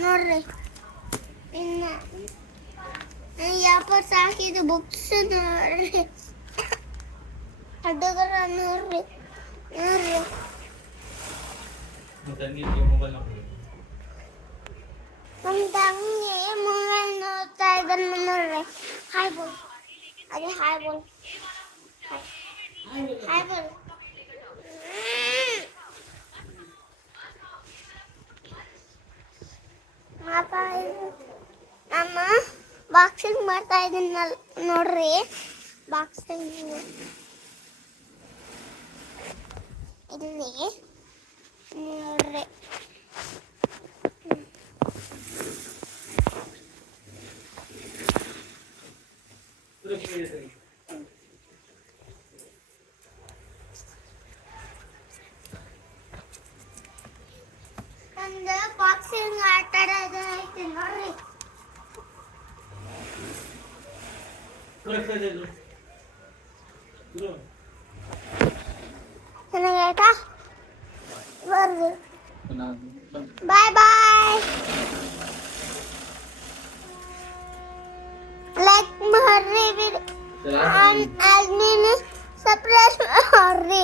ನೋಡ್ರಿ ಇನ್ನ ಯಾಪರ್ ಸಾಕಿದ ಬುಕ್ಸ್ ನೋಡ್ರಿ ಹುಡುಗರ ನೋಡ್ರಿ ನೋಡ್ರಿ ನಮ್ಮ ತಂಗಿ ಮೊಬೈಲ್ ನೋಡ್ತಾ ಇದ್ದಾನೆ ನೋಡ್ರಿ ಹಾಯ್ ಬೋಲ್ ಅದೇ ಹಾಯ್ ಬೋಲ್ ಹಾಯ್ ಬೋಲ್ ನಮ್ಮ ಬಾಕ್ಸಿಂಗ್ ಮಾಡ್ತಾ ಇದ್ದೀನಿ ನೋಡ್ರಿ ಬಾಕ್ಸಿಂಗ್ ಇಲ್ಲಿ ನೋಡ್ರಿ ನಂದು ಬಾಕ್ಸಿಂಗ್ ಆಟ ಆಡೋದು ಐತಿ ನೋಡ್ರಿ ಚೆನ್ನಾಗೈತಾ ಬರ್ರಿ ಬಾಯ್ ಬಾಯ್ ಲೈಕ್ ಮಾಡ್ರಿ ಆದ್ಮೇಲೆ ಸಬ್ಸ್ಕ್ರೈಬ್ ಮಾಡ್ರಿ